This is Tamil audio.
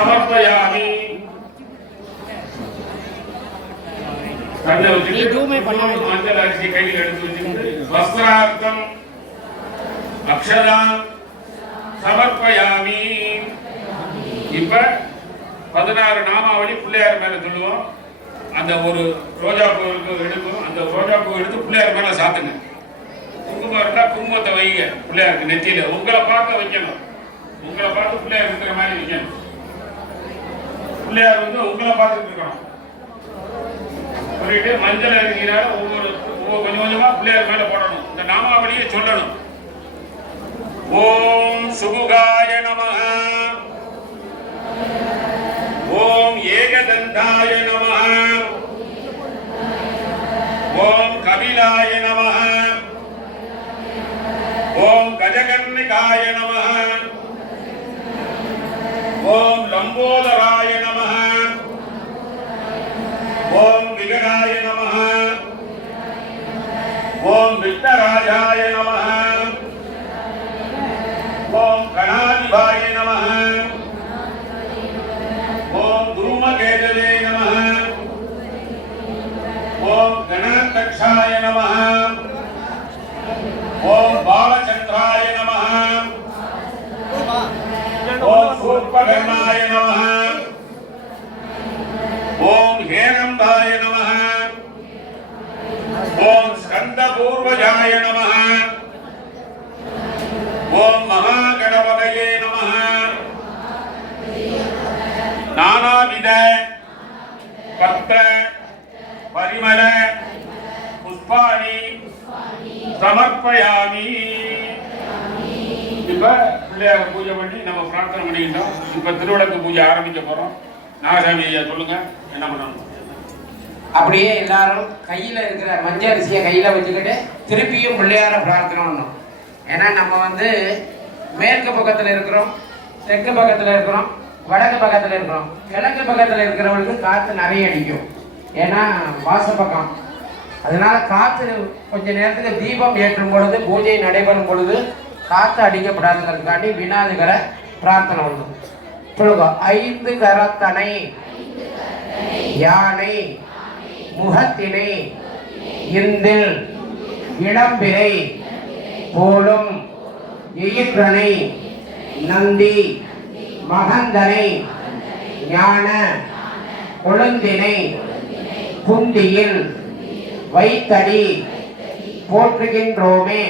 சமர்ப்பயாமி. மஞ்சள் அரிசி கையில் எடுத்து வச்சுக்கிட்டு வஸ்திரார்த்தம் அக்ஷதாம் சமர்ப்பயாமி. இப்ப 16 நாமாவளி பிள்ளையார் மேல சொல்லுவோம். அந்த ஒரு ரோஜா பூ எடுக்கும், அந்த ரோஜா பூ எடுத்து பிள்ளையார் மேல சாத்துங்க. குங்குமம் இருந்தா குங்குமத்தை வைங்க பிள்ளையாருக்கு நெத்தியில. உங்களை பார்க்க வைக்கணும், உங்களை பார்த்து பிள்ளையார் இருக்கிற மாதிரி வைக்கணும். பிள்ளையார் உங்களை பார்த்துட்டு இருக்கணும். சொல்லிட்டு மஞ்சள் அரிசினால கொஞ்சம் கொஞ்சமா பிள்ளையார் மேல போடணும். இந்த நாமாவளியை சொல்லணும். ஓம் சுமுகாய நமஹ, ஓம் ஏகதந்தாய நமஹ, ஓம் கபிலாய நமஹ, ஓம் கஜகர்ணிகாய நமஹ, ஓம் லம்போதராய நமஹ, ஓம் விகடாய நமஹ, ஓம் விக்னராஜாய நமஹ, ஓம் கணாதிபாய நமஹ, ஓம் தூமகேதவே நமஹ, ஓம் கணாதக்ஷாய நமஹ, ஓம் பாலச்சந்திராய நமஹ, ஓம் சூர்பகர்ணாய நமஹ, ஓம் ஹேரம்பாய நமஹ, ஓம் ஸ்கந்தபூர்வஜாய நமஹ, ஓம் மகாகணபதயே நமஹ. நானாவித பத்ர பரிமள புஷ்பாணி சமர்ப்பயாமி. இப்ப பிள்ளையார் பூஜை பண்ணி நம்ம பிரார்த்தனை பண்ணிக்கிட்டோம். இப்ப திருவிளக்கு பூஜை ஆரம்பிக்க போறோம். நாகசாமி ஐயா சொல்லுங்க என்ன பண்ணணும். அப்படியே எல்லாரும் கையில இருக்கிற மஞ்சள் அரிசியை கையில வச்சுக்கிட்டு திருப்பியும் பிள்ளையார பிரார்த்தனை பண்ணணும். ஏன்னா நம்ம மேற்கு பக்கத்துல இருக்கிறோம், தெற்கு பக்கத்துல இருக்கிறோம், வடக்கு பக்கத்துல இருக்கிறோம். கிழக்கு பக்கத்துல இருக்கிறவங்களுக்கு காத்து நிறைய அடிக்கும், ஏன்னா வாசப்பக்கம். அதனால காத்து கொஞ்ச நேரத்துக்கு தீபம் ஏற்றும் பொழுது, பூஜை நடைபெறும் பொழுது காத்து அடிக்கப்படாதுங்கிறதுக்காண்டி விநாயகரை பிரார்த்தனை பண்ணும். சொல்லுங்க. 5 கரத்தனை யானை முகத்தினை இந்தில் இளம்பிரை போலும் எயிற்றனை நந்தி மகந்தனை ஞான கொழுந்தினை புந்தியில் வைத்தடி போற்றுகின்றோமே.